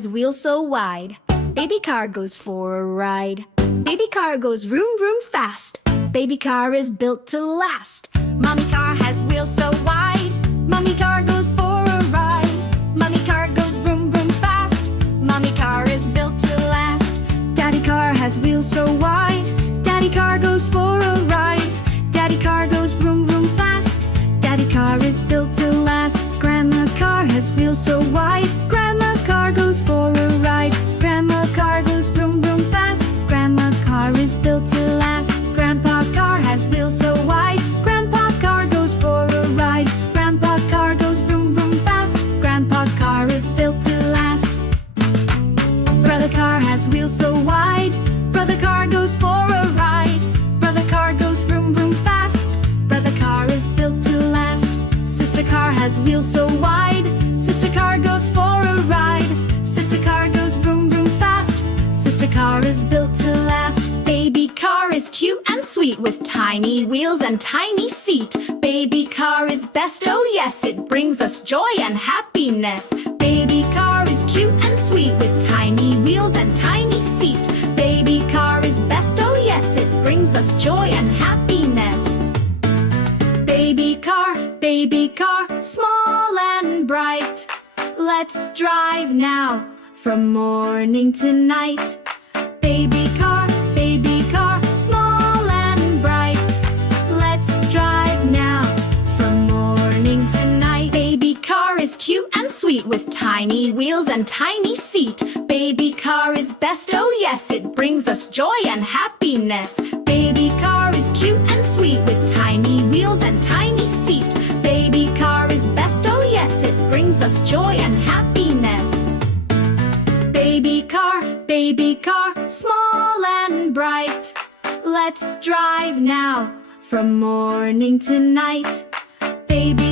has wheels so wide. Baby car goes for a ride. Baby car goes vroom vroom fast. Baby car is built to last. Mommy car has wheels so wide. Mommy car goes for a ride. Mommy car goes vroom vroom fast. Mommy car is built to last. Daddy car has wheels so wide. Daddy car goes for a ride. Daddy car goes vroom vroom fast. Daddy car is built to last. Grandma car has wheels so wide. Grandma car goes for a ride. Grandma car goes vroom vroom fast. Grandma car is built to last. Grandpa car has wheels so wide. Grandpa car goes for a ride. Grandpa car goes vroom vroom fast. Grandpa car is built to last. Brother car has wheels so wide. Brother car goes for a ride. Brother car goes vroom vroom fast. Brother car is built to last. Sister car has wheels so wide. Sister car goes for a ride. Sister car goes vroom vroom fast. Sister car is built to last. Baby car is cute and sweet with tiny wheels and tiny seat. Baby car is best, oh yes, it brings us joy and happiness. Baby car is cute and sweet with tiny wheels and tiny seat. Baby car is best, oh yes, it brings us joy and happiness. Baby car, small and bright. Let's drive now, from morning to night. Baby car, small and bright. Let's drive now, from morning to night. Baby car is cute and sweet with tiny wheels and tiny seat. Baby car is best, oh yes, it brings us joy and happiness. Baby car is cute and sweet with tiny wheels and tiny seat. Baby car is best, oh yes, it brings us joy and happiness. Baby car, small and bright. Let's drive now, from morning to night. Baby